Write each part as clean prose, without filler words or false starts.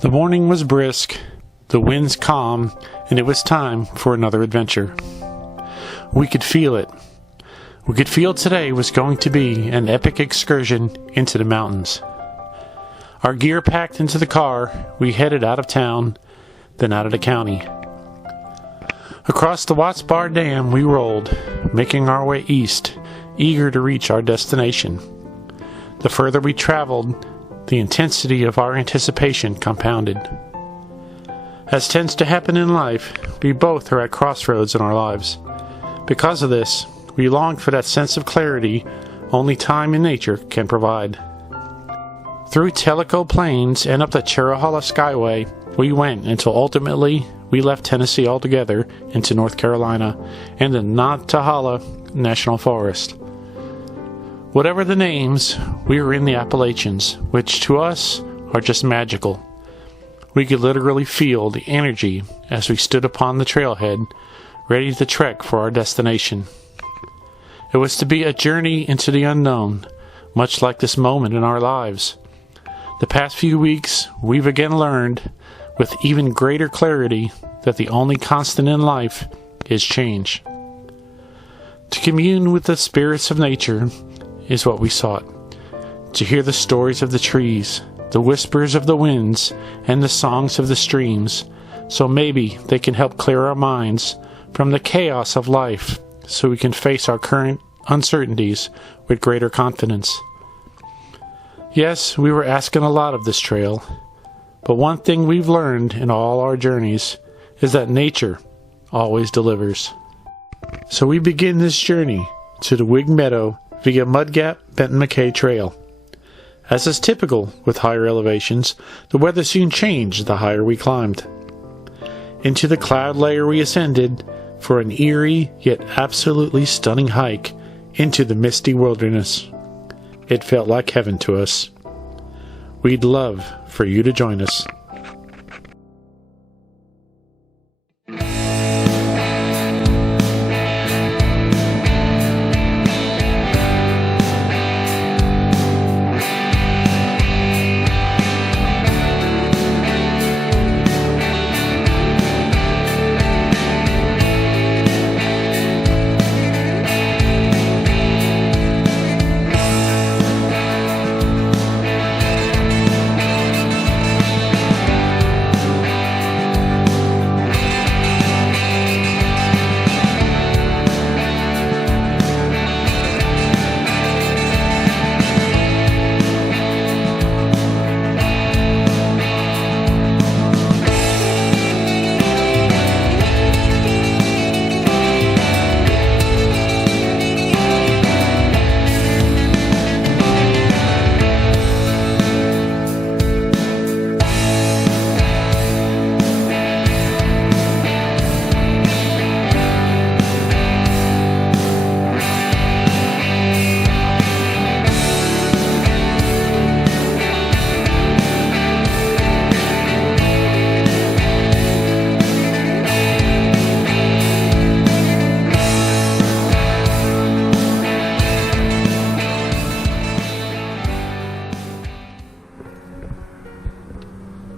The morning was brisk, the winds calm, and it was time for another adventure. We could feel it. We could feel today was going to be an epic excursion into the mountains. Our gear packed into the car, we headed out of town, then out of the county. Across the Watts Bar Dam we rolled, making our way east, eager to reach our destination. The further we traveled, the intensity of our anticipation compounded. As tends to happen in life, we both are at crossroads in our lives. Because of this, we long for that sense of clarity only time and nature can provide. Through Tellico Plains and up the Nantahala Skyway, we went until ultimately we left Tennessee altogether into North Carolina and the Nantahala National Forest. Whatever the names, we were in the Appalachians, which to us are just magical. We could literally feel the energy as we stood upon the trailhead, ready to trek for our destination. It was to be a journey into the unknown, much like this moment in our lives. The past few weeks, we've again learned, with even greater clarity, that the only constant in life is change. To commune with the spirits of nature is what we sought. To hear the stories of the trees, the whispers of the winds, and the songs of the streams, so maybe they can help clear our minds from the chaos of life so we can face our current uncertainties with greater confidence. Yes, we were asking a lot of this trail, but one thing we've learned in all our journeys is that nature always delivers. So we begin this journey to the Whigg Meadow via Mud Gap Benton Mackaye Trail. As is typical with higher elevations, the weather soon changed the higher we climbed. Into the cloud layer we ascended for an eerie yet absolutely stunning hike into the misty wilderness. It felt like heaven to us. We'd love for you to join us.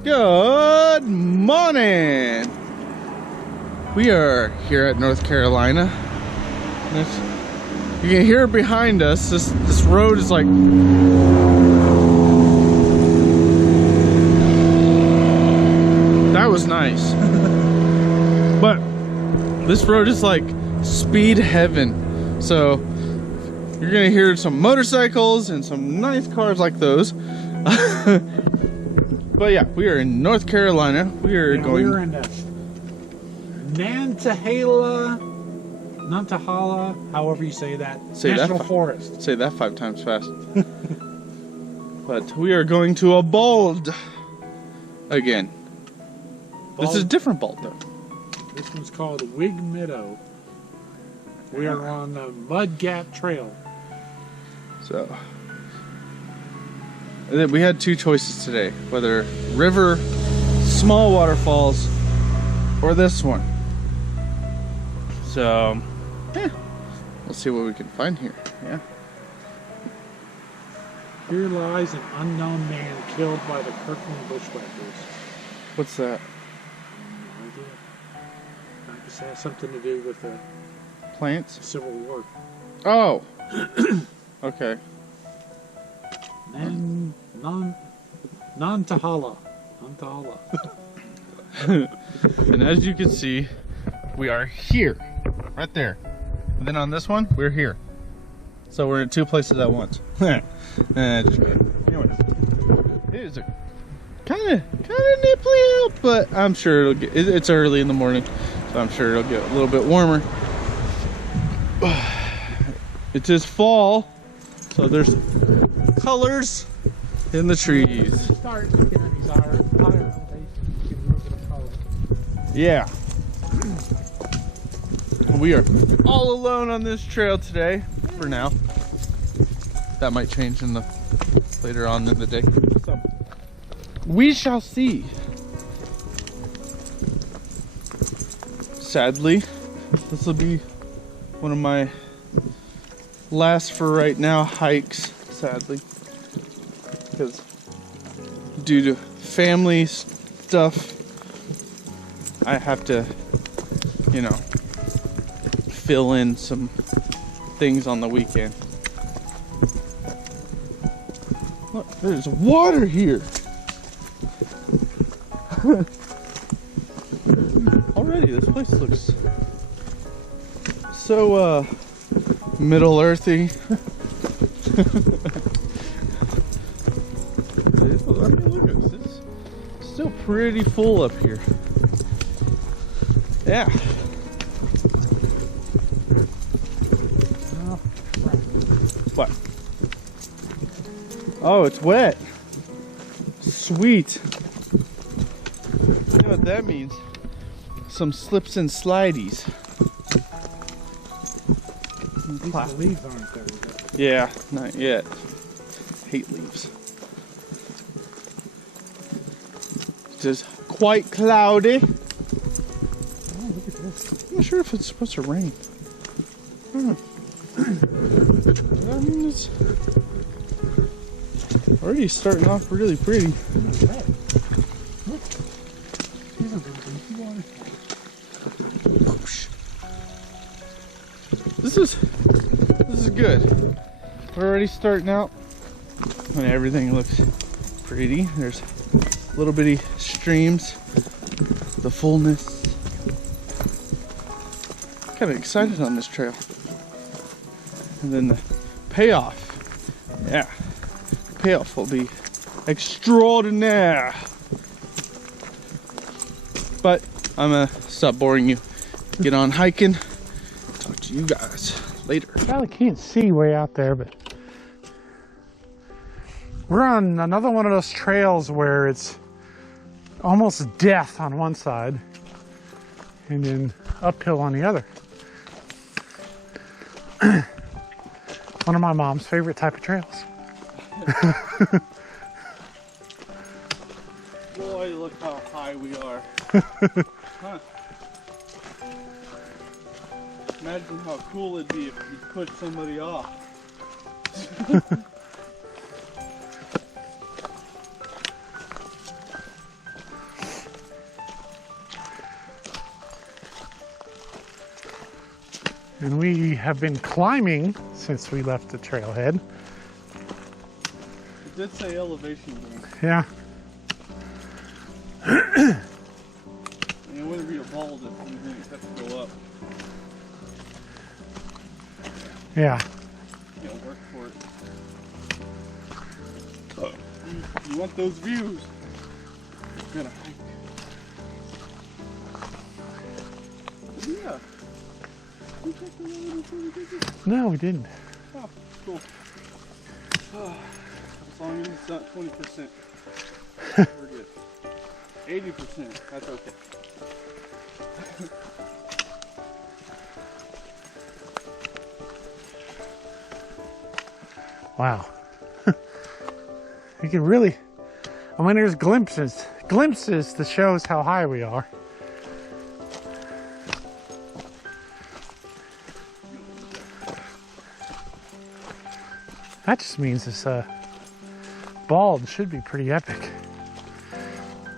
Good morning! We are here at North Carolina. You can hear behind us, this road is like... That was nice. But this road is like speed heaven. So you're gonna hear some motorcycles and some nice cars like those. But yeah, we are in North Carolina. We're in Nantahala, however you say that, National Forest. Say that 5 times fast. But we are going to a bald again. This is a different bald though. This one's called Whigg Meadow. We are on the Mud Gap Trail. So we had 2 choices today, whether river, small waterfalls, or this one. So, we'll see what we can find here. Yeah. Here lies an unknown man killed by the Kirkland bushwhackers. What's that? No idea. I guess it has something to do with the Plants? Civil War. Oh. Okay. Nantahala. And as you can see, we are here, right there. And then on this one, we're here. So we're in two places at once. Just kidding. Anyway, it is a kind of nipply out, but I'm sure it'll get. It's early in the morning, so I'm sure it'll get a little bit warmer. It is fall, so there's colors in the trees. Start looking at these higher elevations, you get a little bit of color. Yeah. We are all alone on this trail today, for now. That might change in the later on in the day. So, we shall see. Sadly, this will be one of my last for right now hikes, sadly. Because due to family stuff, I have to, you know, fill in some things on the weekend. Look, there's water here. Already, this place looks so Middle Earthy. I mean, look at this. It's still pretty full up here. Yeah. What? Oh, it's wet. Sweet. You know what that means? Some slips and slideys. These leaves aren't there yet. Yeah, not yet. Hate leaves. It's just quite cloudy. Oh, look at this. I'm not sure if it's supposed to rain. I don't know. I mean, it's already starting off really pretty. This is good. We're already starting out and everything looks pretty. There's little bitty streams, the fullness. Kind of excited on this trail. And then the payoff. Yeah. The payoff will be extraordinaire. But I'm gonna stop boring you. Get on hiking. Talk to you guys later. Well, I can't see way out there, but we're on another one of those trails where it's almost death on one side and then uphill on the other. One of my mom's favorite type of trails. Boy, look how high we are. Huh. Imagine how cool it'd be if you pushed somebody off. And we have been climbing since we left the trailhead. It did say elevation gain. Yeah. And it wouldn't be a vault if you didn't have to go up. Yeah. You gotta work for it. You want those views? You're gonna hike. Yeah. You checked the weather before we did this? No, we didn't. Oh, cool. As long as it's not 20%, we're good. 80%, that's okay. Wow. You can really, I mean, there's glimpses that shows how high we are. That just means this bald should be pretty epic.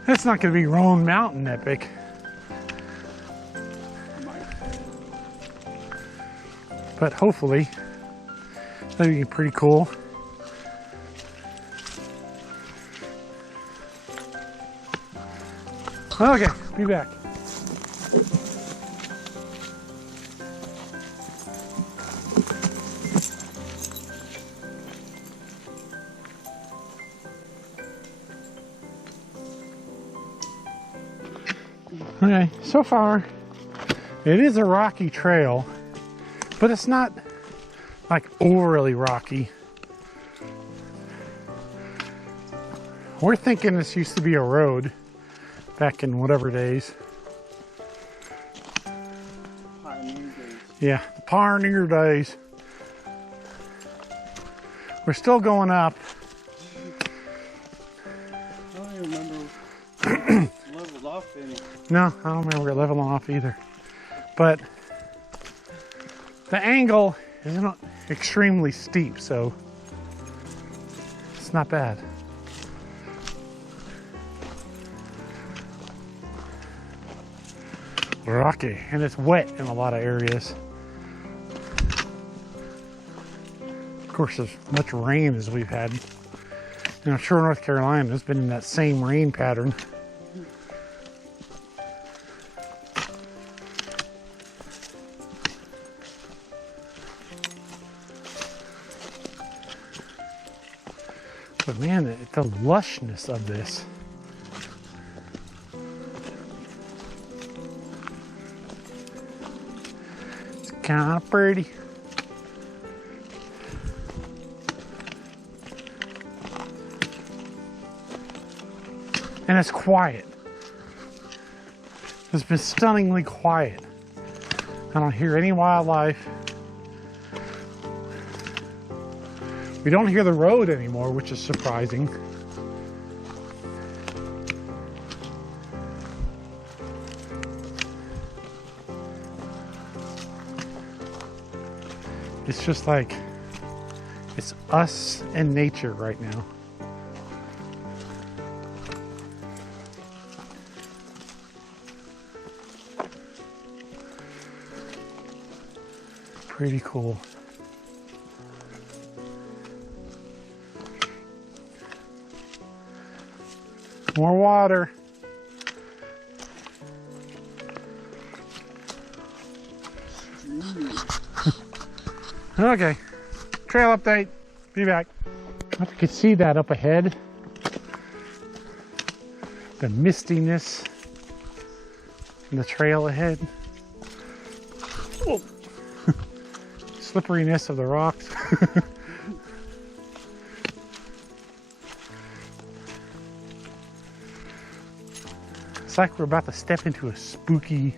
That's not going to be Roan Mountain epic. But hopefully, that'll be pretty cool. Okay, be back. Okay, so far, it is a rocky trail, but it's not like overly rocky. We're thinking this used to be a road back in whatever days. Pioneer days. Yeah, the pioneer days. We're still going up. I don't even remember leveled off any. No, I don't remember leveling off either. But the angle isn't extremely steep, so it's not bad. Rocky, and it's wet in a lot of areas. Of course, as much rain as we've had. And I'm sure North Carolina has been in that same rain pattern. But man, the lushness of this. It's kind of pretty. And it's quiet. It's been stunningly quiet. I don't hear any wildlife. We don't hear the road anymore, which is surprising. It's just like, it's us and nature right now. Pretty cool. More water. Okay, trail update. Be back. I hope you can see that up ahead. The mistiness in the trail ahead. Whoa. Slipperiness of the rocks. It's like we're about to step into a spooky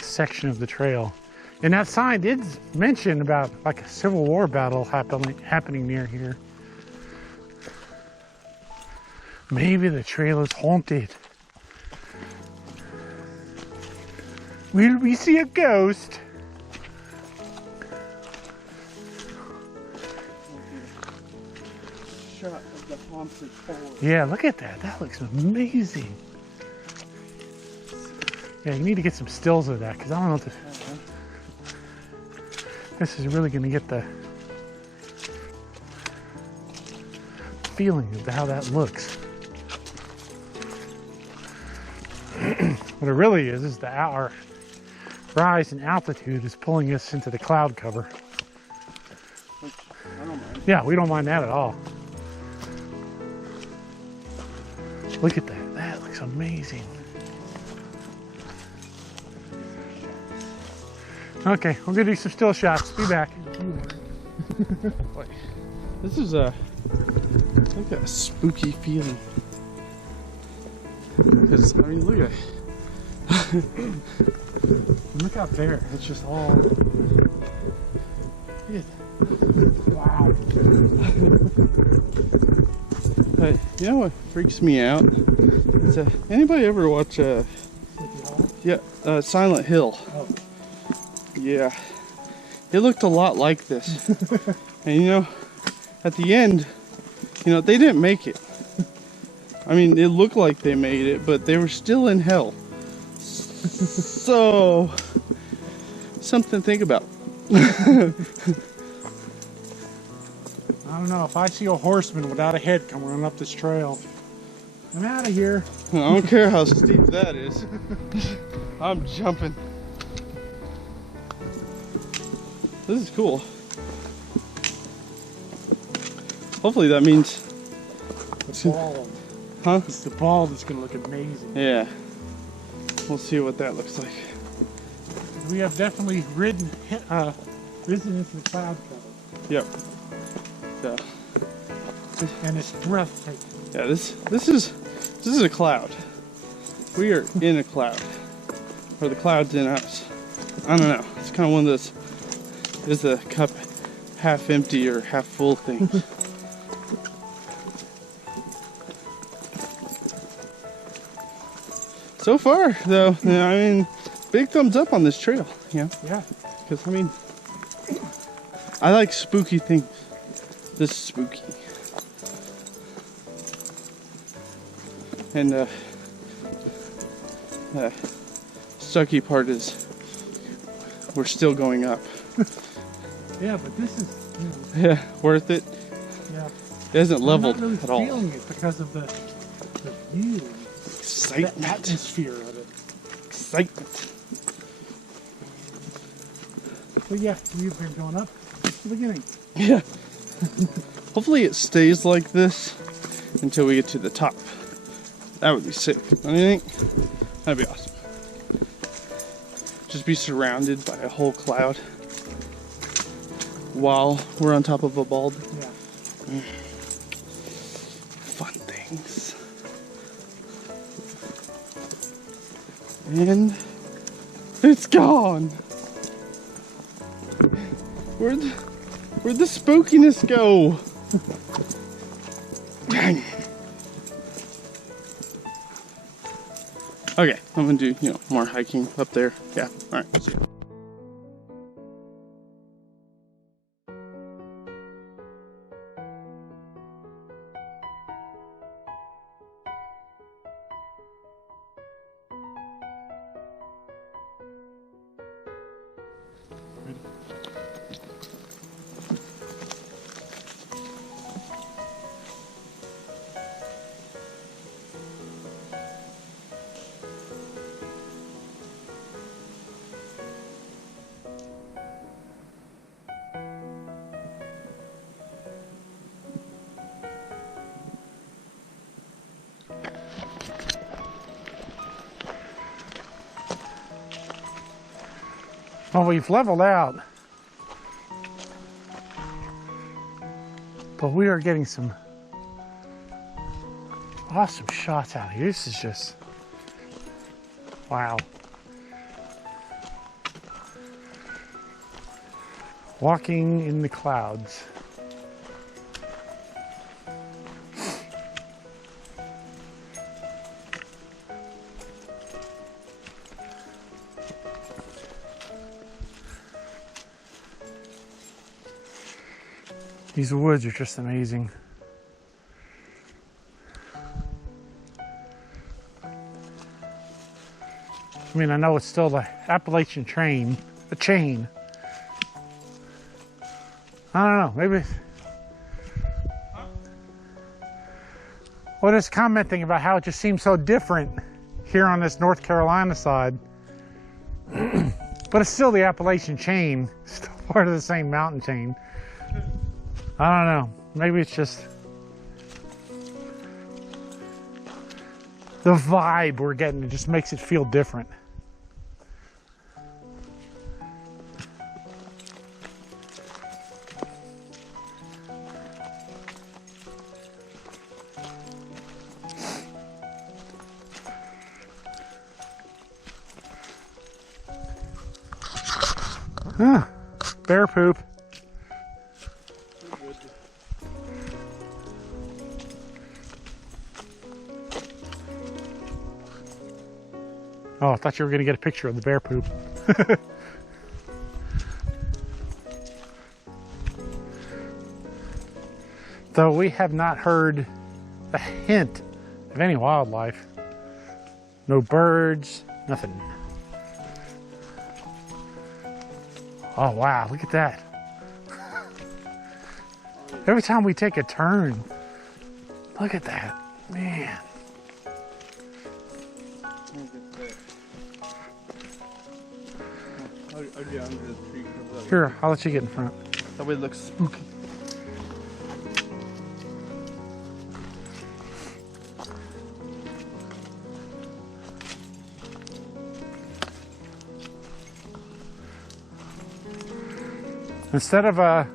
section of the trail. And that sign did mention about like a Civil War battle happening near here. Maybe the trail is haunted. Will we see a ghost? Shot of the haunted forest. Yeah, look at that. That looks amazing. Yeah, you need to get some stills of that because I don't know if this is really going to get the feeling of how that looks. What it really is our rise in altitude is pulling us into the cloud cover. Which I don't mind. Yeah, we don't mind that at all. Look at that. That looks amazing. Okay, we're gonna do some still shots. Be back. This is like a spooky feeling. Because I mean, look at Look out there. It's just all. Look at that. Wow. But you know what freaks me out? Is anybody ever watch Silent Hill? Oh. Yeah, it looked a lot like this. And you know, at the end, you know, they didn't make it. I mean, it looked like they made it, but they were still in hell. So, something to think about. I don't know, if I see a horseman without a head come running up this trail, I'm out of here. I don't care how steep that is. I'm jumping. This is cool. Hopefully that means... The ball. Huh? It's the ball that's going to look amazing. Yeah. We'll see what that looks like. We have definitely risen into the cloud cover. Yep. So, and it's breathtaking. yeah, this is a cloud. We are in a cloud, or the cloud's in us. I don't know. It's kind of one of those, is the cup half empty or half full things. So far, though, I mean, big thumbs up on this trail. Yeah. Yeah. Because I mean, I like spooky things. This is spooky. And the sucky part is we're still going up. Yeah, but this is, you know, Yeah, worth it. yeah. It hasn't leveled I'm not really at all. feeling it because of the view, Excitement. the atmosphere of it. Excitement. But yeah, we've been going up since the beginning. Yeah. Hopefully it stays like this until we get to the top. That would be sick. Don't you think? That'd be awesome. Just be surrounded by a whole cloud while we're on top of a bulb. Yeah. Fun things. And it's gone. Where'd the spookiness go? Dang. Okay, I'm gonna do, more hiking up there. Yeah, alright, see you. Well, we've leveled out, but we are getting some awesome shots out here. This is just, wow. Walking in the clouds. These woods are just amazing. I mean, I know it's still the Appalachian chain. I don't know, maybe. Well, just commenting about how it just seems so different here on this North Carolina side. But it's still the Appalachian chain, still part of the same mountain chain. I don't know, maybe it's just the vibe we're getting. It just makes it feel different. Ah, bear poop. Oh, I thought you were going to get a picture of the bear poop. Though we have not heard a hint of any wildlife. No birds, nothing. Oh wow, look at that. Every time we take a turn, look at that, man. I'll get under the tree. Here, I'll let you get in front. That way it looks spooky. Instead of a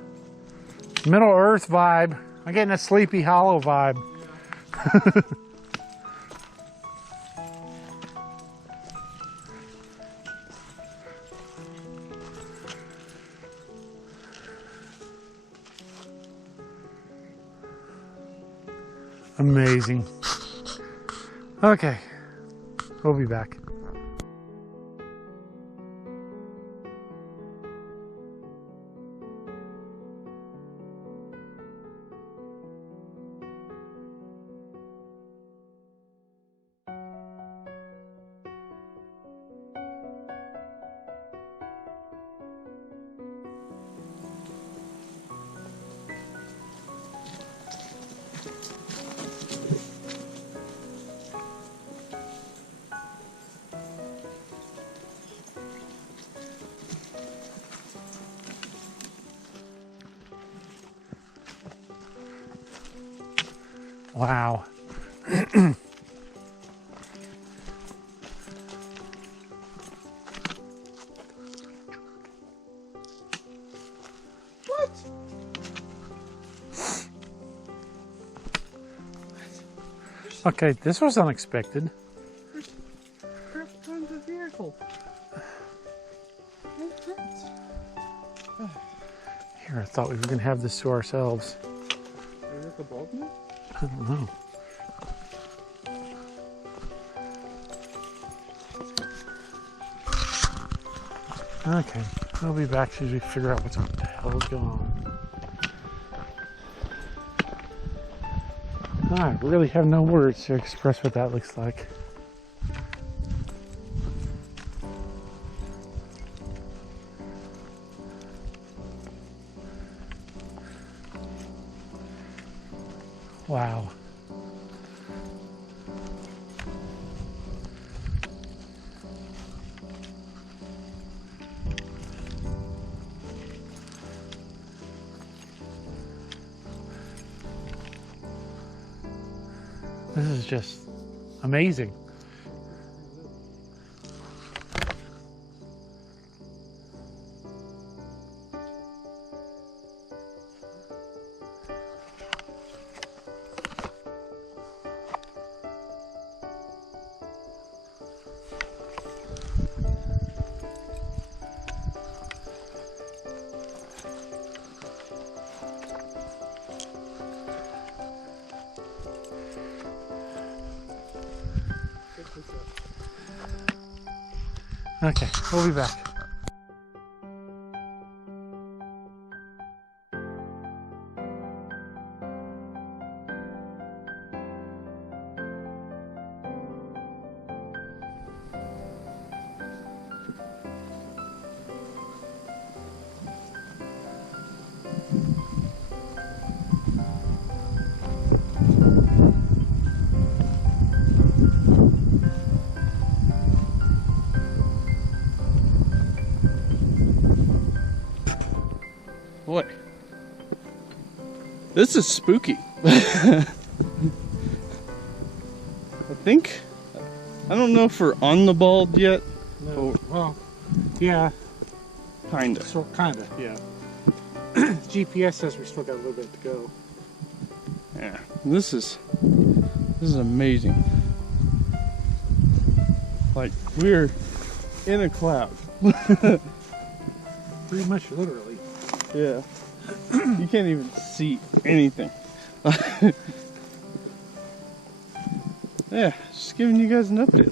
Middle Earth vibe, I'm getting a Sleepy Hollow vibe. Amazing. Okay, we'll be back. Wow. What? Okay, this was unexpected. There's tons of vehicles. Here, I thought we were going to have this to ourselves. Is it the bald man? I don't know. Okay, we'll be back as soon as we figure out what the hell is going on. I really have no words to express what that looks like. Wow. This is just amazing. Okay, we'll be back. Boy, this is spooky. I don't know if we're on the bald yet. No, well, yeah, Kinda. so kinda, yeah. GPS says we still got a little bit to go. Yeah, this is amazing. Like, we're in a cloud. Pretty much literally. Yeah. You can't even see anything. Yeah, just giving you guys an update.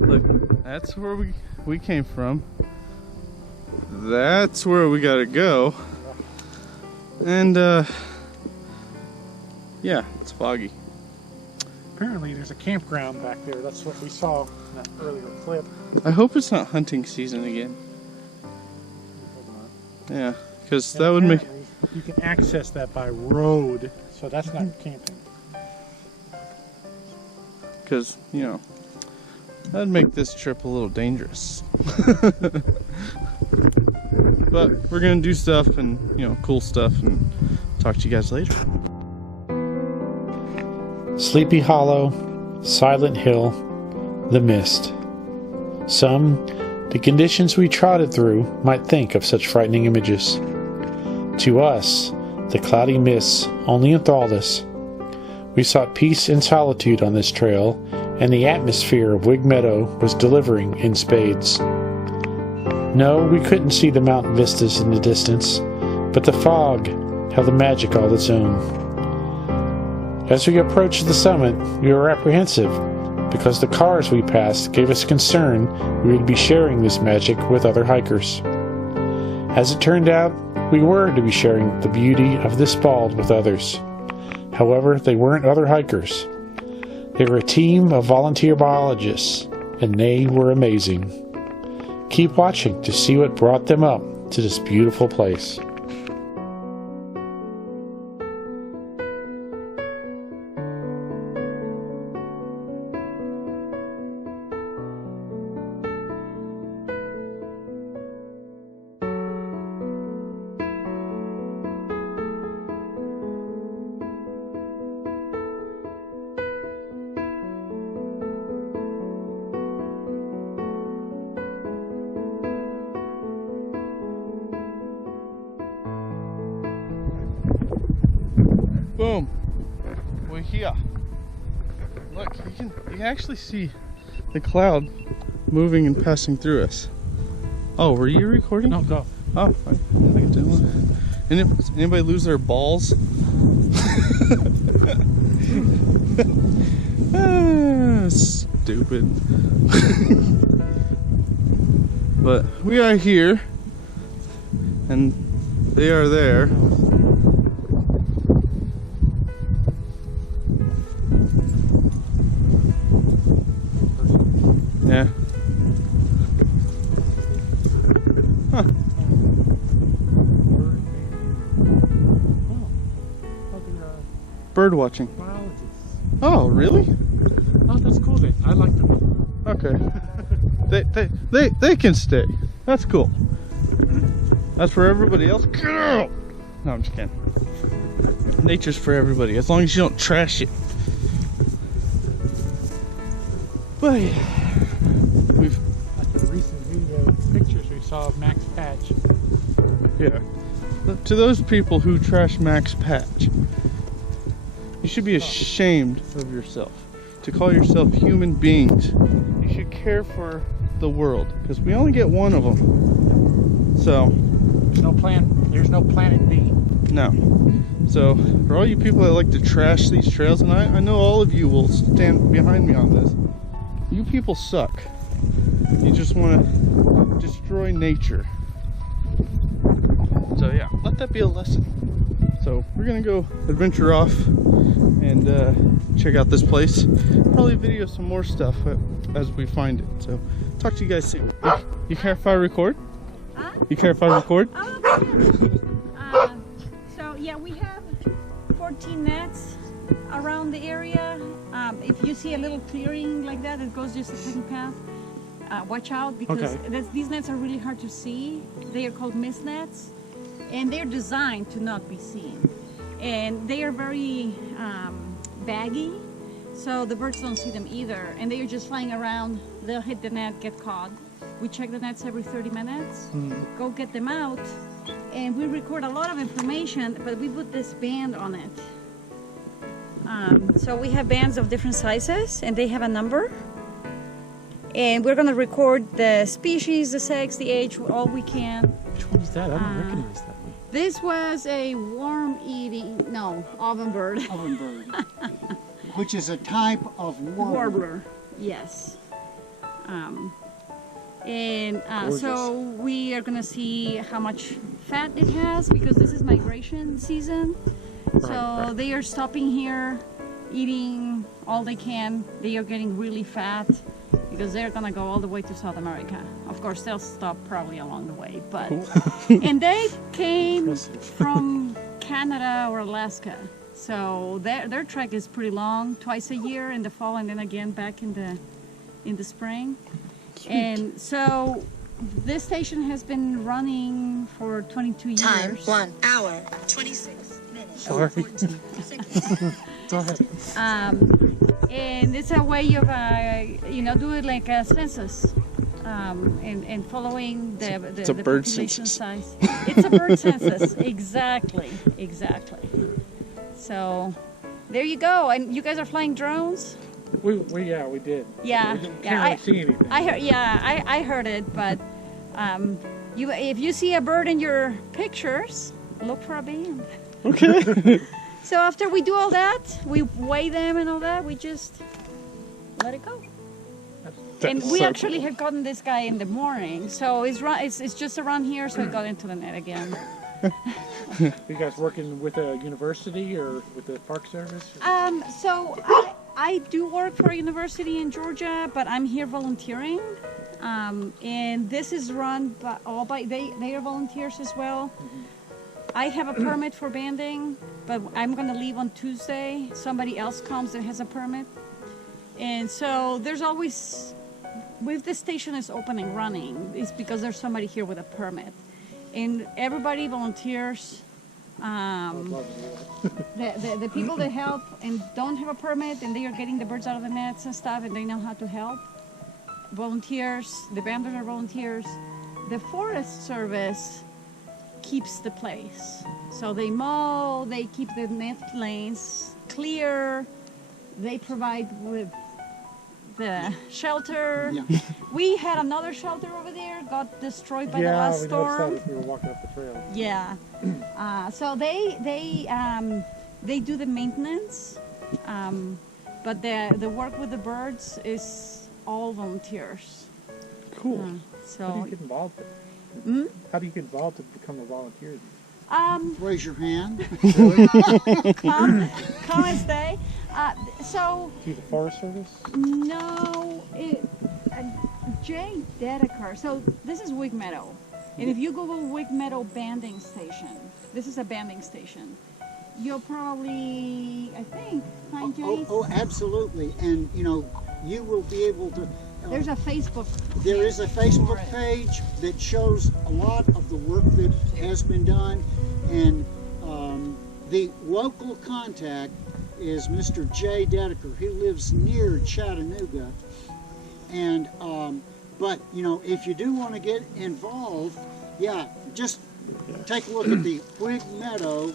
Look, that's where we came from. That's where we gotta go. And yeah, it's foggy. apparently there's a campground back there. That's what we saw in that earlier clip. I hope it's not hunting season again. Yeah, because that would make... You can access that by road, so that's not camping. Because, you know, that'd make this trip a little dangerous. But we're going to do stuff and, you know, cool stuff, and talk to you guys later. Sleepy Hollow, Silent Hill, the mist. Some, the conditions we trotted through, might think of such frightening images. To us, the cloudy mists only enthralled us. We sought peace and solitude on this trail, and the atmosphere of Whigg Meadow was delivering in spades. No, we couldn't see the mountain vistas in the distance, but the fog held a magic all its own. As we approached the summit, we were apprehensive, because the cars we passed gave us concern we would be sharing this magic with other hikers. As it turned out, we were to be sharing the beauty of this bald with others. However, they weren't other hikers. They were a team of volunteer biologists, and they were amazing. Keep watching to see what brought them up to this beautiful place. Boom. We're here. Look, you can actually see the cloud moving and passing through us. Oh, were you recording? No, go. Oh, fine. I can do it. Does anybody lose their balls? Stupid. But we are here, and they are there. Yeah. Huh. Bird watching. Oh, really? Oh, that's cool then. I like them. Okay. They can stay. That's cool. That's for everybody else. Get out! No, I'm just kidding. Nature's for everybody, as long as you don't trash it. But we've like the recent video pictures we saw of Max Patch. yeah. To those people who trash Max Patch, you should be ashamed of yourself. To call yourself human beings, you should care for the world, because we only get one of them. So There's no planet B. no. So for all you people that like to trash these trails, and I know all of you will stand behind me on this, you people suck. You just want to destroy nature. So yeah, let that be a lesson. So we're gonna go adventure off and check out this place. Probably video some more stuff as we find it. So talk to you guys soon. You care if I record? Huh? You care if I record? Oh, okay. So yeah, we have 14 nets around the area. If you see a little clearing like that, it goes just a second path. Watch out, because these nets are really hard to see. They are called mist nets, and they're designed to not be seen. And they are very baggy, so the birds don't see them either. And they are just flying around. They'll hit the net, get caught. We check the nets every 30 minutes, go get them out, and we record a lot of information, but we put this band on it. So we have bands of different sizes, and they have a number. And we're going to record the species, the sex, the age, all we can. Which one is that? I don't recognize that one. This was a ovenbird. Ovenbird, which is a type of warbler. Yes. So we are going to see how much fat it has, because this is migration season. So they are stopping here eating all they can. They are getting really fat because they're gonna go all the way to South America. Of course, they'll stop probably along the way, but and they came from Canada or Alaska, so their trek is pretty long, twice a year in the fall and then again back in the spring. Sweet. And so this station has been running for 22 years. Time 1 hour 26 minutes. Sorry. 14 seconds. Go ahead. And it's a way of do it like a census, and following the It's a bird population census. size. It's a bird census. Exactly. So there you go. And you guys are flying drones? We did. Yeah. We can't really see anything. I heard it, but if you see a bird in your pictures, look for a band. Okay. So after we do all that, we weigh them and all that, we just let it go. And we actually had gotten this guy in the morning, so it's just around here, so I got into the net again. You guys working with a university or with the Park Service? So I do work for a university in Georgia, but I'm here volunteering. And this is run by they are volunteers as well. I have a permit for banding, but I'm going to leave on Tuesday. Somebody else comes that has a permit. And so there's always, if the station is open and running, it's because there's somebody here with a permit. And everybody volunteers. The people that help and don't have a permit and they are getting the birds out of the nets and stuff and they know how to help. Volunteers, the banders are volunteers. The Forest Service keeps the place. So they mow, they keep the net lanes clear, they provide with the shelter. Yeah. We had another shelter over there, got destroyed by the last storm. Yeah, we were walking up the trail. Yeah. So they do the maintenance, but the work with the birds is all volunteers. Cool. So How do you get involved? How do you get involved to become a volunteer? Raise your hand. come and stay. So Do the Forest Service? no, Jay Dedeker. So this is Whigg Meadow, and if you Google Whigg Meadow banding station, this is a banding station. You'll probably, I think, find Jay. Oh, absolutely. And you will be able to. There's a Facebook. There is a for Facebook it. page that shows a lot of the work that has been done, and the local contact is Mr. Jay Dedeker. He lives near Chattanooga, and but if you do want to get involved, just take a look at the Whigg Meadow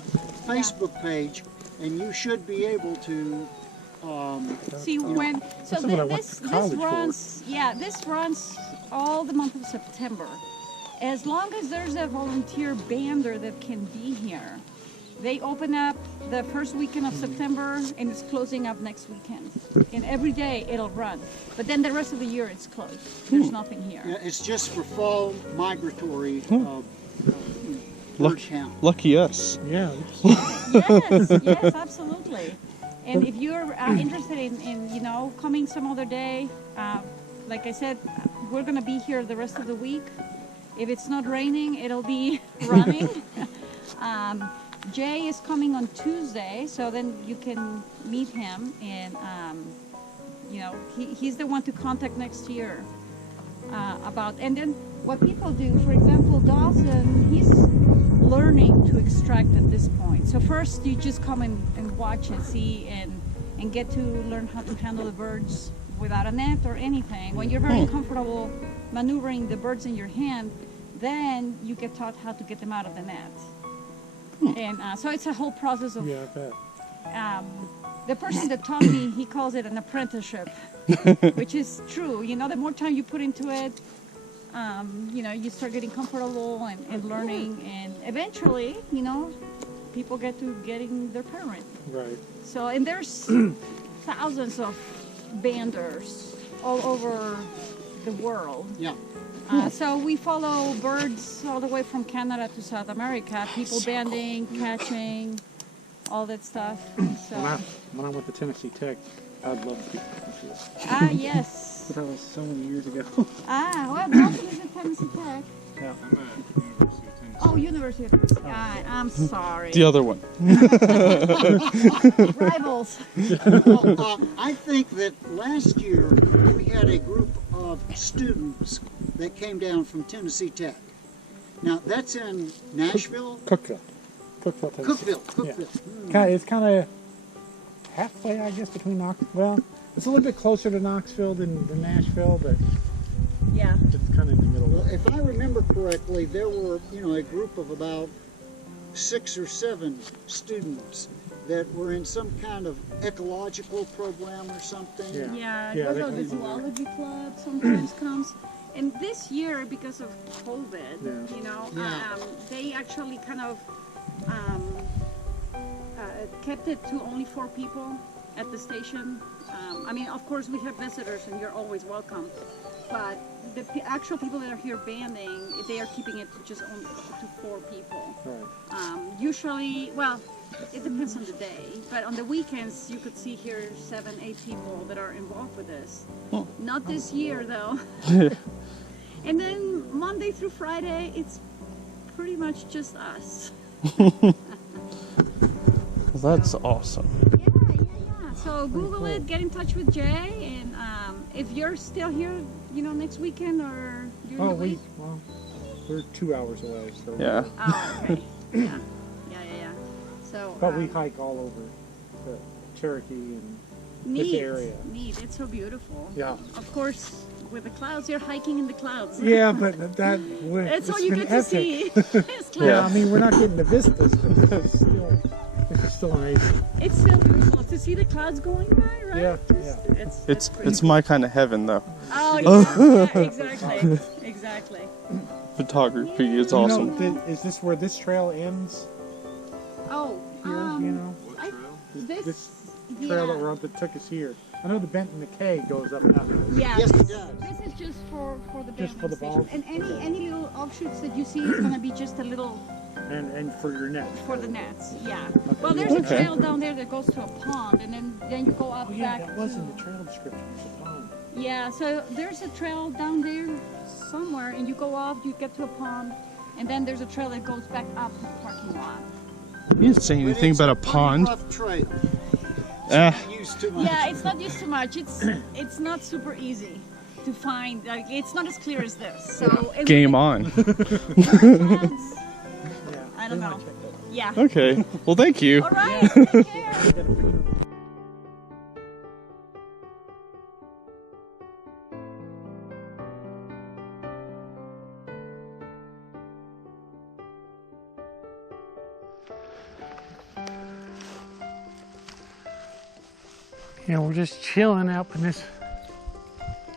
Facebook page, and you should be able to. See when so That's what I went this to college runs this runs all the month of September. As long as there's a volunteer bander that can be here, they open up the first weekend of September and it's closing up next weekend. And every day it'll run, but then the rest of the year it's closed. There's nothing here. Yeah, it's just for fall migratory bird count. Lucky us. Yeah. Yes, absolutely. And if you're interested in coming some other day, like I said, we're going to be here the rest of the week. If it's not raining, it'll be running. Jay is coming on Tuesday, so then you can meet him, and he's the one to contact next year about. And then what people do, for example, Dawson, he's learning to extract at this point. So first you just come and watch and see and get to learn how to handle the birds without a net or anything. When you're very comfortable maneuvering the birds in your hand, then you get taught how to get them out of the net. And so it's a whole process of Yeah, I bet. the person that taught me, he calls it an apprenticeship, which is true. The more time you put into it, you start getting comfortable and learning, and eventually, people get to getting their permit. Right. So, and there's thousands of banders all over the world. Yeah. So we follow birds all the way from Canada to South America, people banding, catching, all that stuff. So When I went to Tennessee Tech, I'd love to be Tennessee. ah yes. But that was so many years ago. Well, Dalton is at Tennessee Tech. Yeah. I'm at University of Tennessee. Oh, University of Tennessee. I'm sorry. The other one. Rivals. Well, I think that last year we had a group of students that came down from Tennessee Tech. Now that's in Nashville, Cookville, Tennessee. Cookville. Yeah. It's kind of halfway, I guess, between Knoxville. Well, it's a little bit closer to Knoxville than Nashville, but Yeah. it's kind of in the middle. Well, if I remember correctly, there were, a group of about 6 or 7 students that were in some kind of ecological program or something. Yeah. Yeah, Yeah, it they goes the come in zoology club sometimes comes. And this year, because of COVID, Yeah. they actually kind of kept it to only 4 people at the station. I mean, of course, we have visitors, and you're always welcome. But the actual people that are here banding, they are keeping it to just only to 4 people. Right. Usually, well, it depends on the day, but on the weekends you could see here 7, 8 people that are involved with this. Not this year though. And then Monday through Friday, it's pretty much just us. That's awesome. Yeah. So Google it, get in touch with Jay, and if you're still here, next weekend or during the week. We're 2 hours away, so. Yeah. Oh, okay. Yeah. So. But we hike all over the Cherokee and Neat. this area. Neat. It's so beautiful. Yeah. Of course, with the clouds, you're hiking in the clouds. Yeah, but that That's all it's you been get to epic. see. It's clouds. Yeah. I mean, we're not getting the vistas, but it's still amazing. It's still beautiful to see the clouds going by, right? Yeah, It's pretty It's my kind of heaven though. Oh yeah, exactly, exactly. Photography is awesome. Is this where this trail ends? Oh, Here, What I- trail? this Trail that we're on that took us here. I know the Benton Mackaye goes up and up. yeah. Yes, it does. This is just for the Just for the banding balls? station. And any little offshoots that you see is gonna be just a little And for your net. for the nets. Yeah. Well, there's a trail down there that goes to a pond, and then you go up Oh yeah, back. that was to- in the trail description. It's a pond. Yeah, so there's a trail down there somewhere, and you go off, you get to a pond, and then there's a trail that goes back up to the parking lot. You didn't say anything about a pond. Rough trail. Eh. Used too much. Yeah, it's not used too much. It's not super easy to find. Like, it's not as clear as this. So and Game on. clouds, I don't know. Yeah. Okay. Well, thank you. All right. Take care. We're just chilling out in this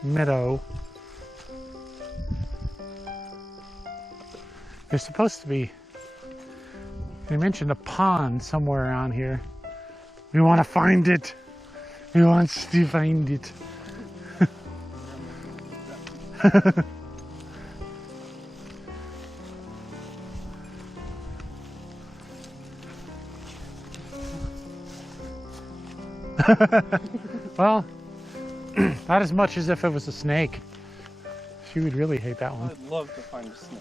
meadow. There's supposed to be, they mentioned a pond somewhere around here. We want to find it. We want to find it. Well, not as much as if it was a snake. She would really hate that one. I'd love to find a snake.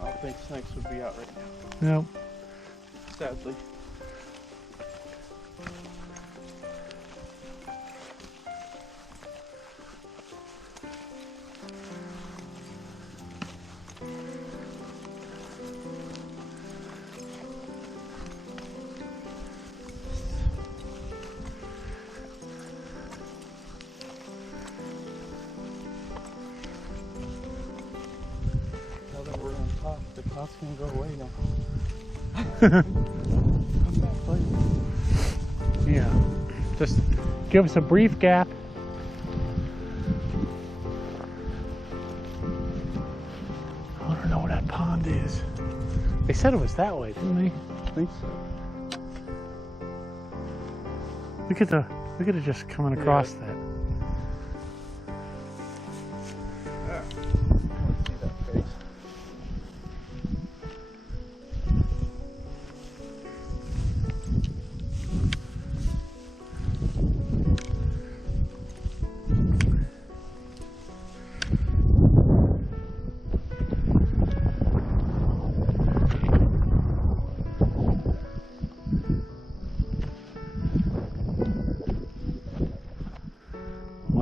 I don't think snakes would be out right now, No. sadly. Now that we're on top, the cloud's gonna go away now. Come back later. Yeah. Just give us a brief gap. I don't know where that pond is. They said it was that way, didn't they? I think so. Look at it just coming across that. See that face.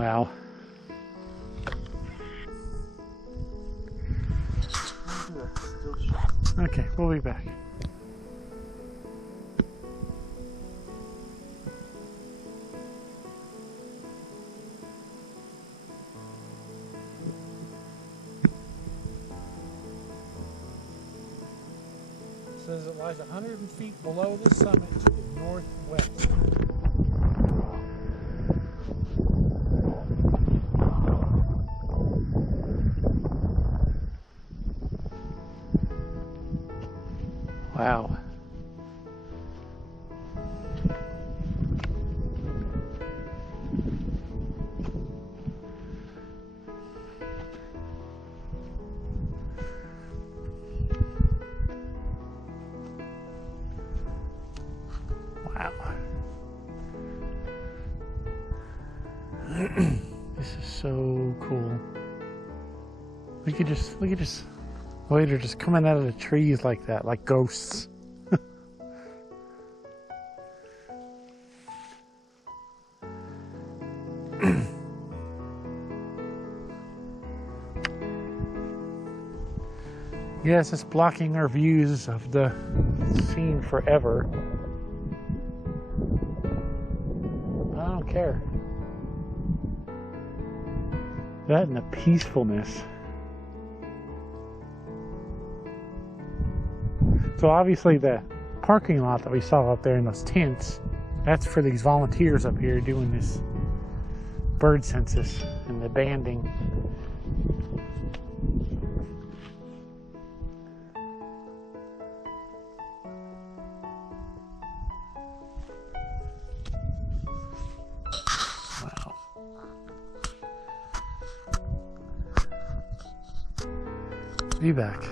Wow. Okay, we'll be back. It says it lies 100 feet below the summit to the northwest. Wow. Wow. This is so cool. Look at just the way they're just coming out of the trees like that, like ghosts. Yes, it's blocking our views of the scene forever. I don't care. That and the peacefulness. So obviously the parking lot that we saw up there in those tents, that's for these volunteers up here doing this bird census and the banding. Wow. Be back.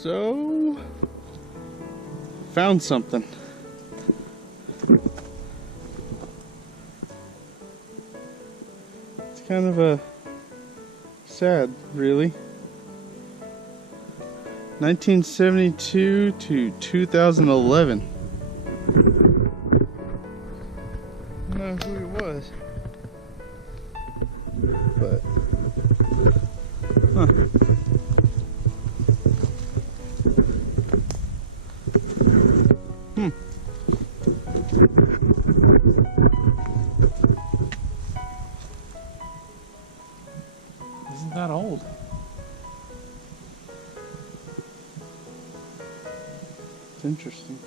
So, found something. It's kind of a sad, really. 1972 to 2011. I don't know who he was, but huh. Isn't that old? It's interesting.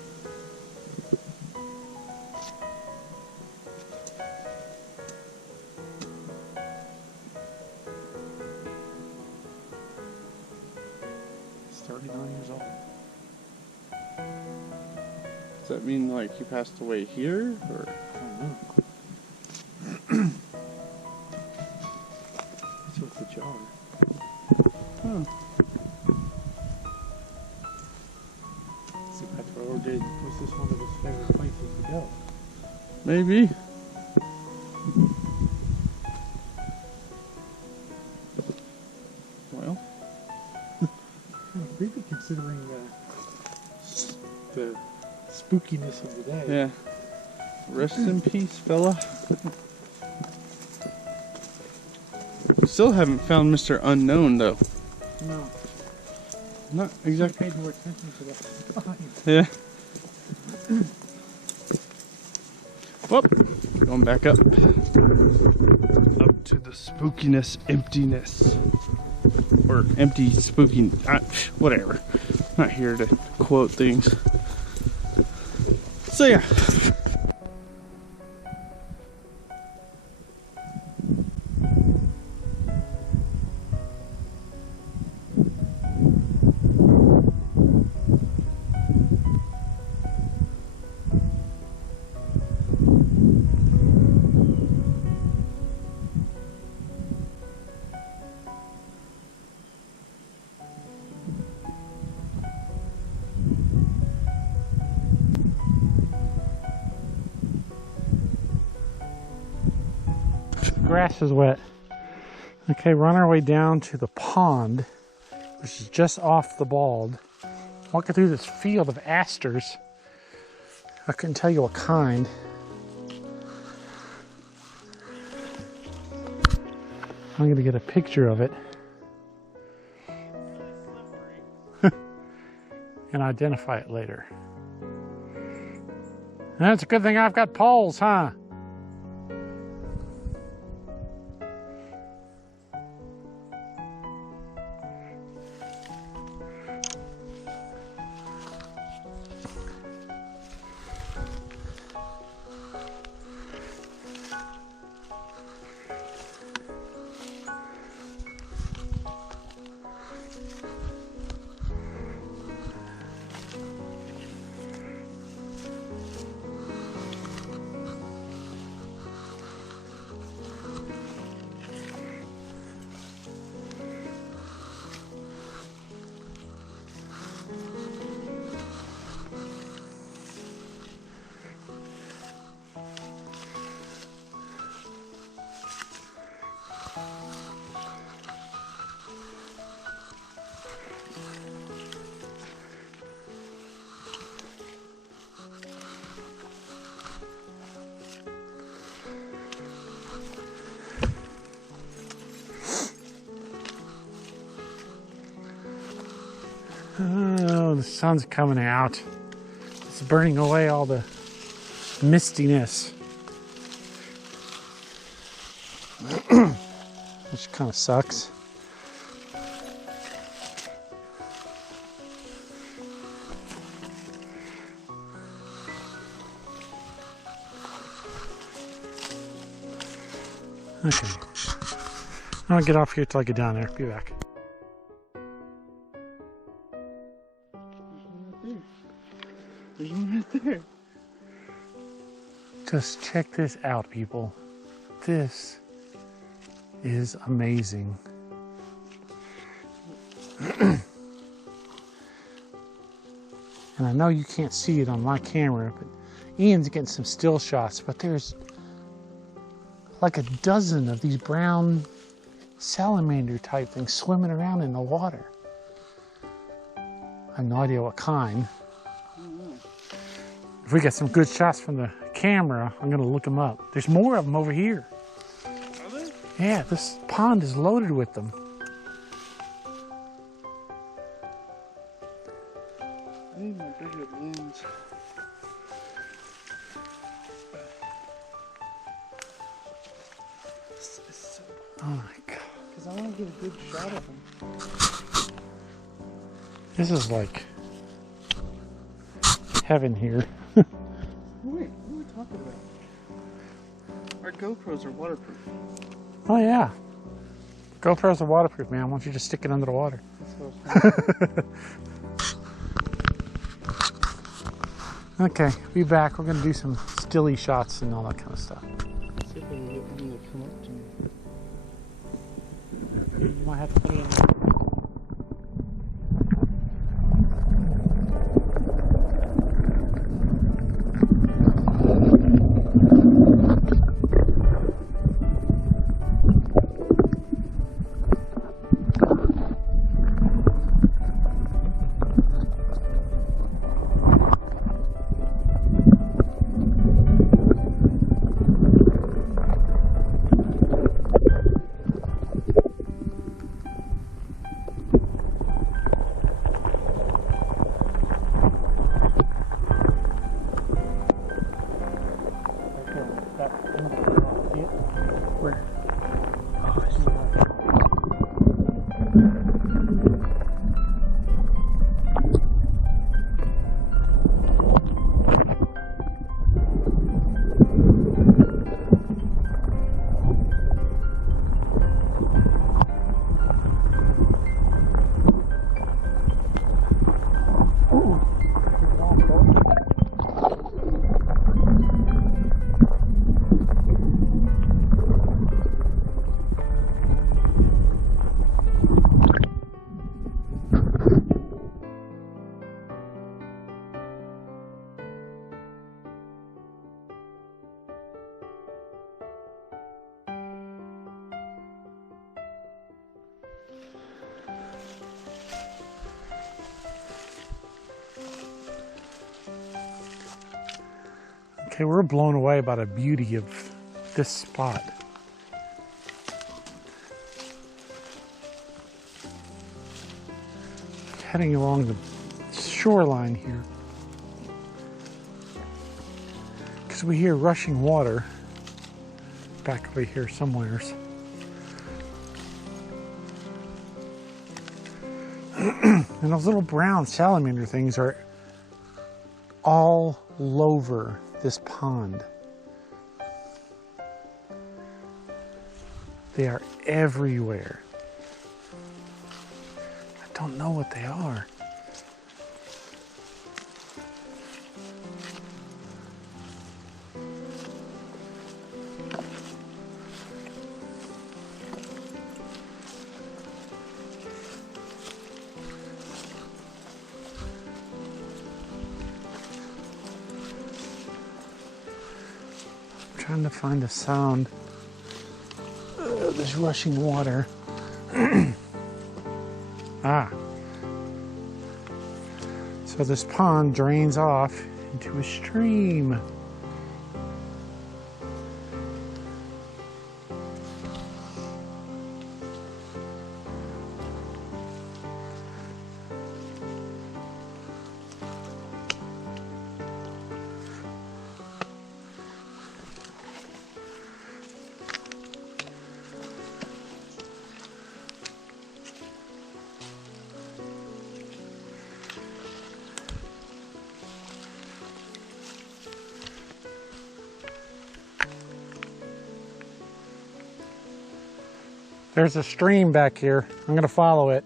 It's 39 years old. Does that mean like he passed away here, or? I don't know. What's with the jar? Oh. See, or was this one of his favorite places to go? Maybe. Well, kind of creepy considering the spookiness of the day. yeah. Rest in peace, fella. We still haven't found Mr. Unknown, though. No. Not exactly. Paid more attention to that. Yeah. Well, going back up. Up to the spookiness, emptiness. Or empty, spooky, whatever. Not here to quote things. So yeah. Grass is wet. Okay, we're on our way down to the pond, which is just off the bald. Walking through this field of asters. I couldn't tell you what kind. I'm going to get a picture of it and identify it later. And it's a good thing I've got poles, huh? Oh, the sun's coming out. It's burning away all the mistiness. Which kind of sucks. Okay. I don't get off here till I get down there. Be back. There's one right there. Just check this out, people. This is amazing. And I know you can't see it on my camera, but Ian's getting some still shots, but there's like a dozen of these brown salamander type things swimming around in the water. I have no idea what kind. If we get some good shots from the camera, I'm gonna look them up. There's more of them over here. Are there? Yeah, this pond is loaded with them. I need my bigger lens. Oh my god. Because I want to get a good shot of them. This is like heaven here. Wait, what are we talking about? Our GoPros are waterproof. Oh yeah. GoPros are waterproof, man. Why don't you just stick it under the water? That's what I was Okay, be back. We're gonna do some stilly shots and all that kind of stuff. See if I can get them to come up to me. You might have to put it in. Okay, we're blown away by the beauty of this spot. Heading along the shoreline here. Because we hear rushing water back over here somewheres. And those little brown salamander things are all over this pond. They are everywhere. I don't know what they are. Trying to find a sound of this rushing water. So this pond drains off into a stream. There's a stream back here. I'm going to follow it.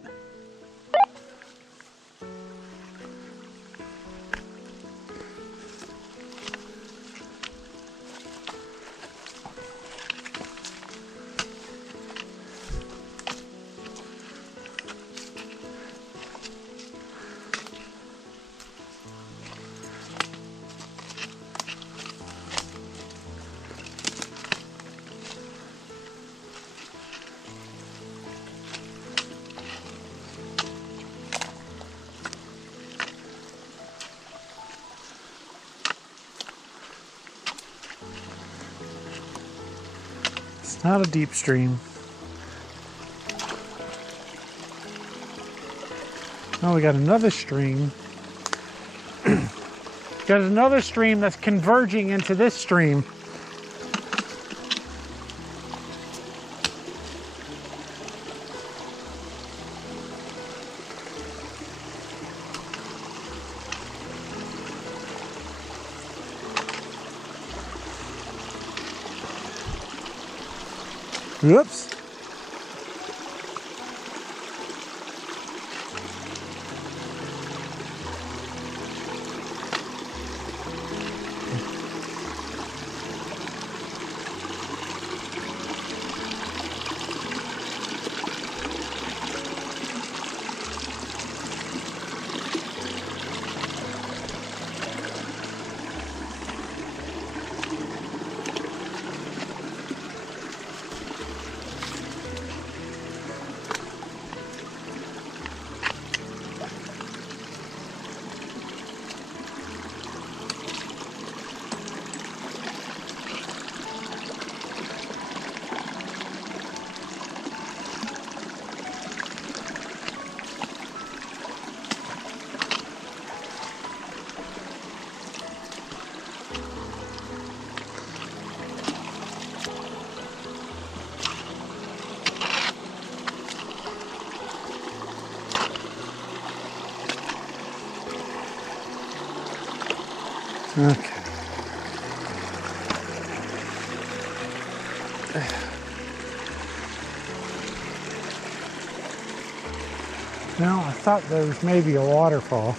It's not a deep stream. Oh, we got another stream. Got another stream that's converging into this stream. Whoops. Okay. Now, I thought there was maybe a waterfall.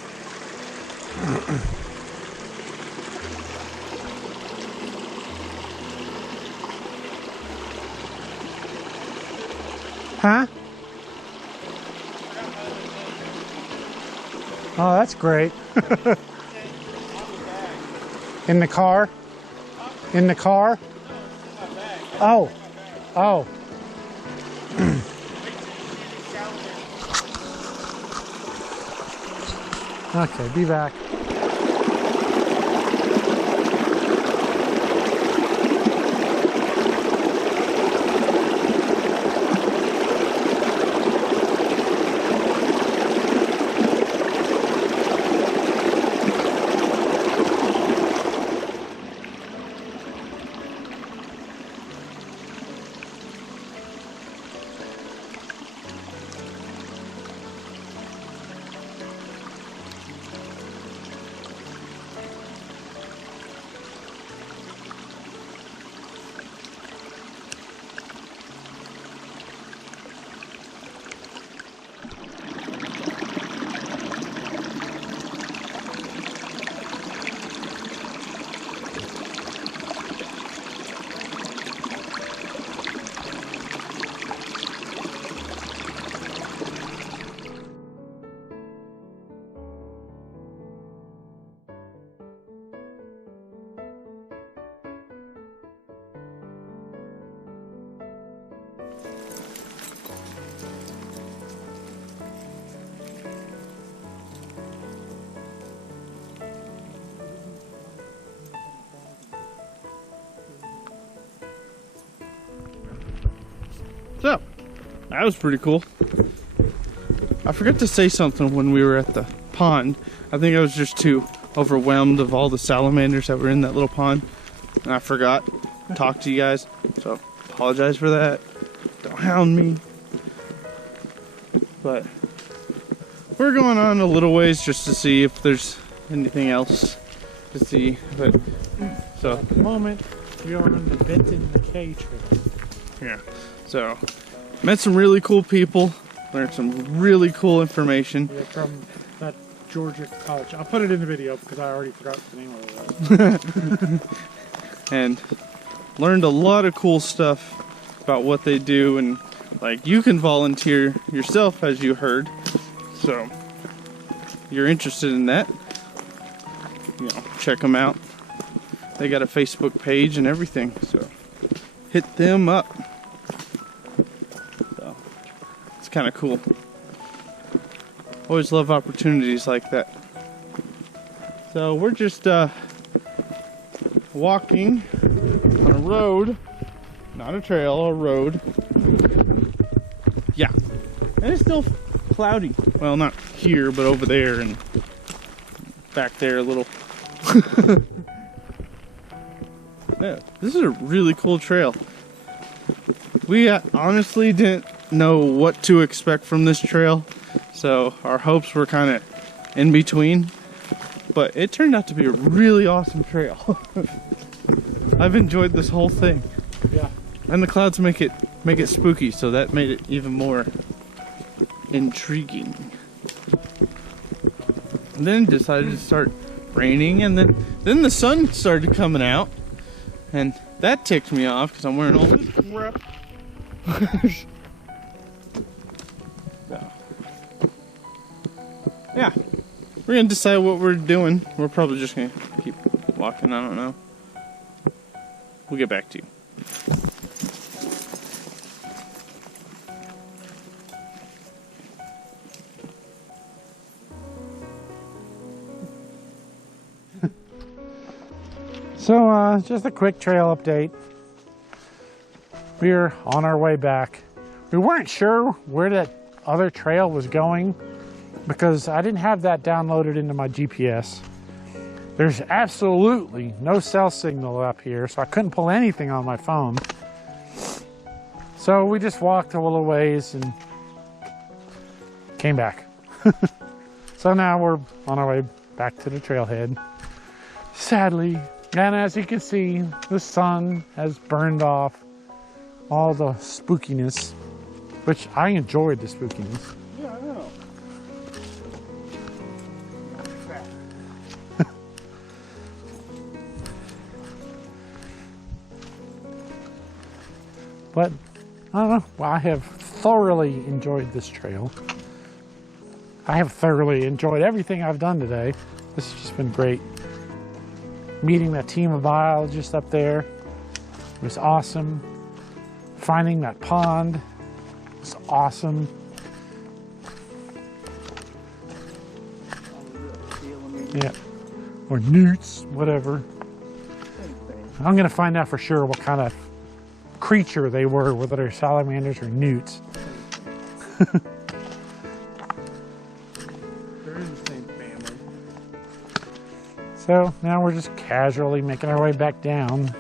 Huh? Oh, that's great. In the car? In the car? Oh. Oh. Okay, be back. So, that was pretty cool. I forgot to say something when we were at the pond. I think I was just too overwhelmed of all the salamanders that were in that little pond. And I forgot to talk to you guys. So, apologize for that. Don't hound me. But, we're going on a little ways just to see if there's anything else to see. But, so. At the moment, we are on the Benton Mackaye trail. Yeah. So, met some really cool people, learned some really cool information. Yeah, from that Georgia college. I'll put it in the video because I already forgot the name of it. And learned a lot of cool stuff about what they do, and like you can volunteer yourself, as you heard. So, you're interested in that, you know, check them out. They got a Facebook page and everything, so hit them up. It's kind of cool. Always love opportunities like that. So we're just walking on a road, not a trail, a road. Yeah, and it's still cloudy. Well, not here, but over there and back there a little. Yeah, this is a really cool trail. We honestly didn't know what to expect from this trail, so our hopes were kind of in between, but it turned out to be a really awesome trail. I've enjoyed this whole thing. Yeah. And the clouds make it spooky, so that made it even more intriguing. And then it decided to start raining, and then the sun started coming out, and that ticked me off because I'm wearing all this crap. So, yeah, we're gonna decide what we're doing. We're probably just gonna keep walking. I don't know. We'll get back to you. So, just a quick trail update. We're on our way back. We weren't sure where that other trail was going because I didn't have that downloaded into my GPS. There's absolutely no cell signal up here, so I couldn't pull anything on my phone. So we just walked a little ways and came back. So now we're on our way back to the trailhead. Sadly, and as you can see, the sun has burned off all the spookiness, which I enjoyed the spookiness. Yeah, I know. But I don't know. Well, I have thoroughly enjoyed this trail. I have thoroughly enjoyed everything I've done today. This has just been great. Meeting that team of biologists up there was awesome. Finding that pond was awesome. Yeah, or newts, whatever. I'm gonna find out for sure what kind of creature they were, whether they're salamanders or newts. They're in the same family. So now we're just casually making our way back down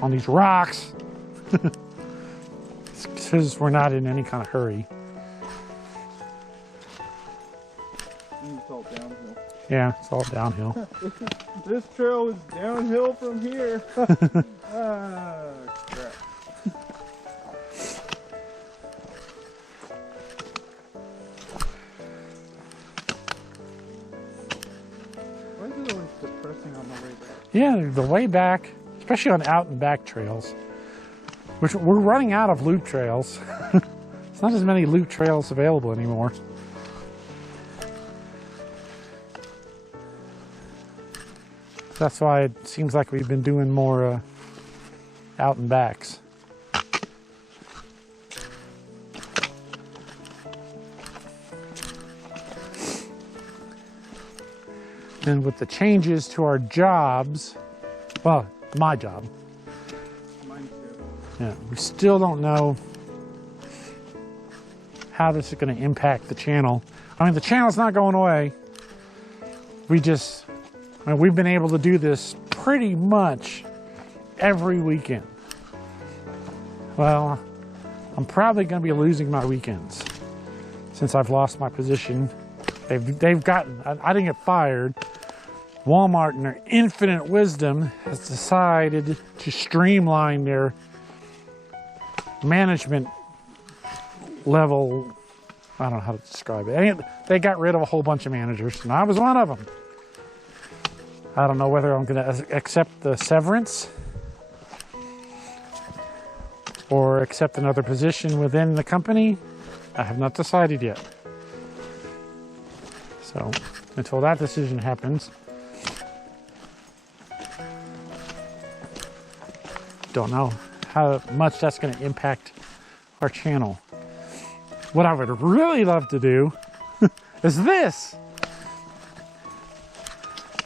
on these rocks. Because we're not in any kind of hurry. It's all downhill. Yeah, it's all downhill. This trail is downhill from here. Ah, crap. Why is it always depressing on the way back? Yeah, the way back, especially on out and back trails, which we're running out of loop trails. There's not as many loop trails available anymore. That's why it seems like we've been doing more out and backs. And with the changes to our jobs, well, my job, Mine too. yeah, we still don't know how this is going to impact the channel. I mean, the channel's not going away. We've been able to do this pretty much every weekend. Well, I'm probably going to be losing my weekends since I've lost my position. They've gotten, I didn't get fired. Walmart, in their infinite wisdom, has decided to streamline their management level. I don't know how to describe it. They got rid of a whole bunch of managers, and I was one of them. I don't know whether I'm going to accept the severance or accept another position within the company. I have not decided yet. So until that decision happens, don't know how much that's going to impact our channel. What I would really love to do is this.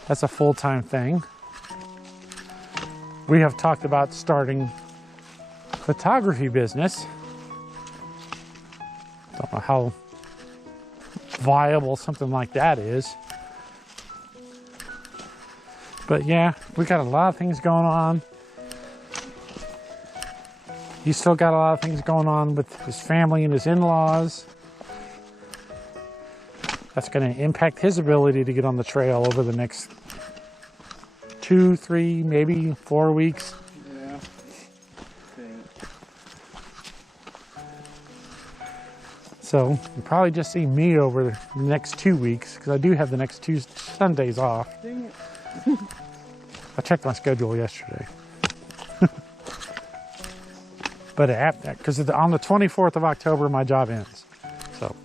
That's a full-time thing. We have talked about starting a photography business. Don't know how viable something like that is. But yeah, we got a lot of things going on. He's still got a lot of things going on with his family and his in-laws. That's going to impact his ability to get on the trail over the next 2, 3, maybe 4 weeks. Yeah. So you'll probably just see me over the next 2 weeks, because I do have the next 2 Sundays off. Dang it. I checked my schedule yesterday. But because on the 24th of October, my job ends. So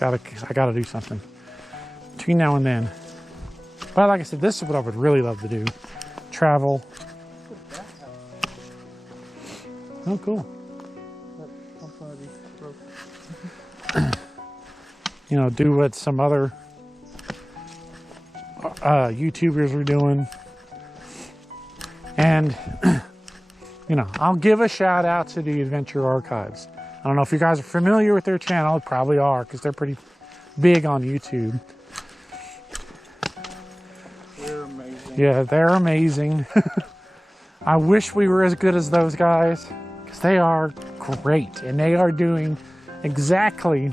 I gotta do something between now and then. But like I said, this is what I would really love to do. Travel. Oh, cool. You know, do what some other YouTubers are doing. And, you know, I'll give a shout out to the Adventure Archives. I don't know if you guys are familiar with their channel. You probably are, because they're pretty big on YouTube. They're amazing. Yeah, they're amazing. I wish we were as good as those guys, because they are great, and they are doing exactly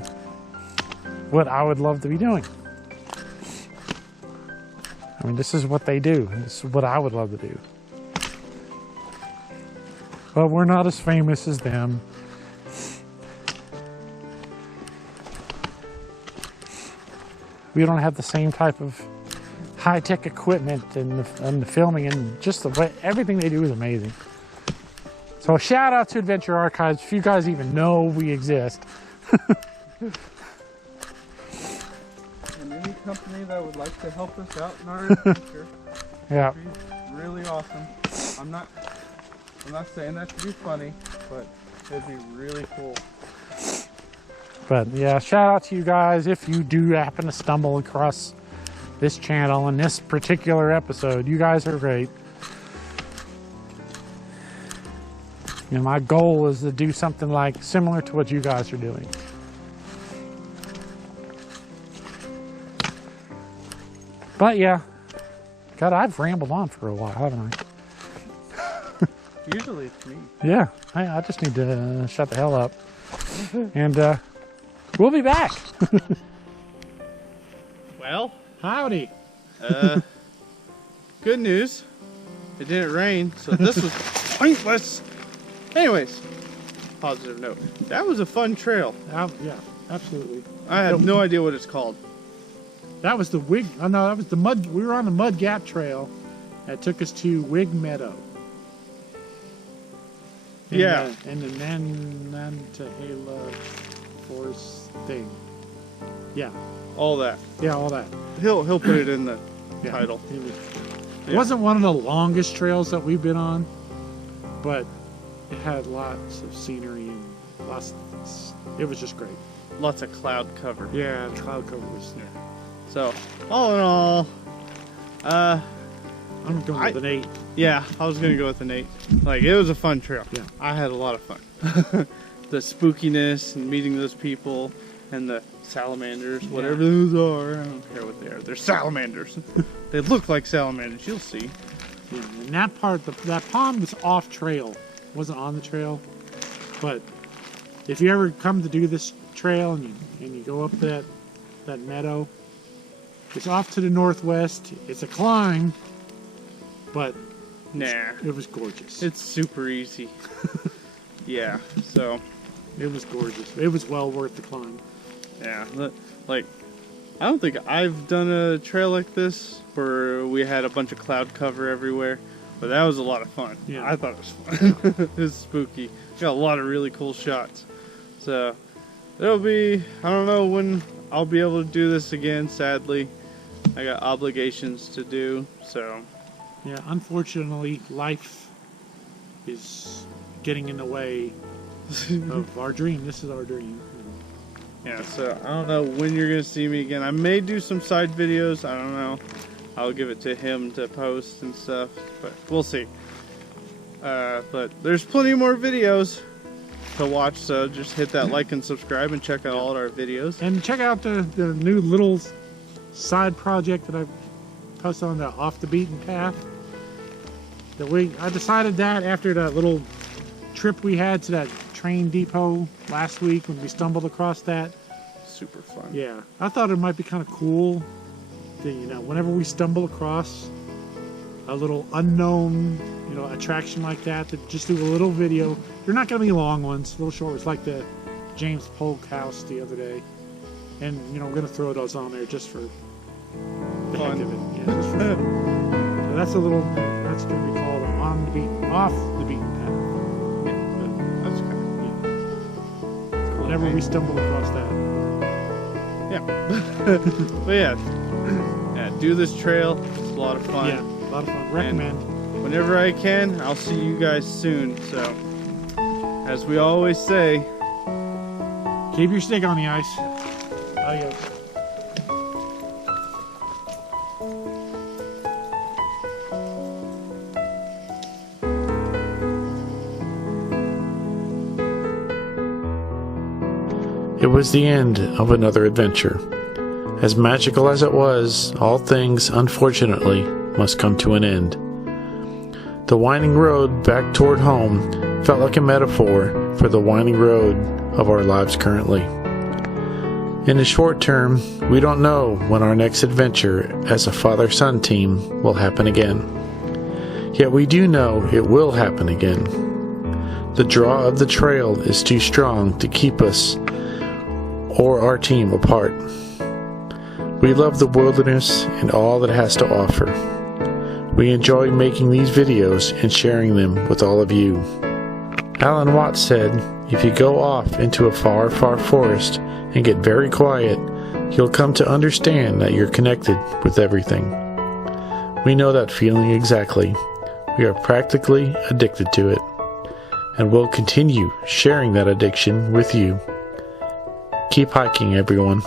what I would love to be doing. I mean, this is what they do. This is what I would love to do. But we're not as famous as them. We don't have the same type of high-tech equipment and the filming, and just the way everything they do is amazing. So shout out to Adventure Archives, if you guys even know we exist. And any company that would like to help us out in our adventure, Yeah. would be really awesome. I'm not saying that to be funny, but it'd be really cool. But yeah, shout out to you guys if you do happen to stumble across this channel and this particular episode. You guys are great. And my goal is to do something like similar to what you guys are doing. But yeah, God, I've rambled on for a while, haven't I? Usually it's me. Yeah, I just need to shut the hell up. And we'll be back. Well, Howdy. good news. It didn't rain, so this was pointless. Anyways, positive note. That was a fun trail. Yeah, absolutely. I have no idea what it's called. That was the Whigg. Oh no, that was the mud. We were on the Mud Gap Trail. That took us to Whigg Meadow. Yeah. And the Nantahala Forest thing. Yeah. All that. Yeah, all that. He'll put it in the Yeah. title. It wasn't one of the longest trails that we've been on, but it had lots of scenery and lots of, it was just great. Lots of cloud cover. Yeah, the cloud cover was there. So, all in all, I'm going with an 8. yeah, I was gonna go with an 8. Like, it was a fun trail. Yeah. I had a lot of fun. The spookiness and meeting those people and the salamanders, whatever those are. I don't care what they are. They're salamanders. They look like salamanders. You'll see. Yeah, and that part, that pond was off trail. It wasn't on the trail. But if you ever come to do this trail and you go up that meadow, it's off to the northwest. It's a climb, but Nah, it was gorgeous. it's super easy. Yeah, so, It was gorgeous. It was well worth the climb. yeah. Like, I don't think I've done a trail like this where we had a bunch of cloud cover everywhere, but that was a lot of fun. Yeah. I thought it was fun. It was spooky. Got a lot of really cool shots. So, it'll be, I don't know when I'll be able to do this again, sadly. I got obligations to do, so. Yeah, unfortunately, life is getting in the way of our dream. This is our dream. Yeah, so I don't know when you're going to see me again. I may do some side videos. I don't know. I'll give it to him to post and stuff, but we'll see. But there's plenty more videos to watch, so just hit that like and subscribe and check out all our videos. And check out the new little side project that I posted on the Off the Beaten Path. I decided that after that little trip we had to that train depot last week when we stumbled across that. Super fun. Yeah, I thought it might be kind of cool to, whenever we stumble across a little unknown, attraction like that, to just do a little video. They're not going to be long ones, little short ones, like the James Polk house the other day. And, we're going to throw those on there just for the heck of it. Yeah, just for fun. So that's that's going to be called Off the Beaten Path. That's kind Yeah. So whenever we stumble across that. of, yeah. But yeah, do this trail. It's a lot of fun. Yeah, a lot of fun. Recommend. And whenever I can, I'll see you guys soon. So, as we always say, Keep your stick on the ice. Adios. It was the end of another adventure. As magical as it was, all things, unfortunately, must come to an end. The winding road back toward home felt like a metaphor for the winding road of our lives currently. In the short term, we don't know when our next adventure as a father-son team will happen again. Yet we do know it will happen again. The draw of the trail is too strong to keep us or our team apart. We love the wilderness and all that it has to offer. We enjoy making these videos and sharing them with all of you. Alan Watts said, if you go off into a far, far forest and get very quiet, you'll come to understand that you're connected with everything. We know that feeling exactly. We are practically addicted to it, and we'll continue sharing that addiction with you. Keep hiking, everyone.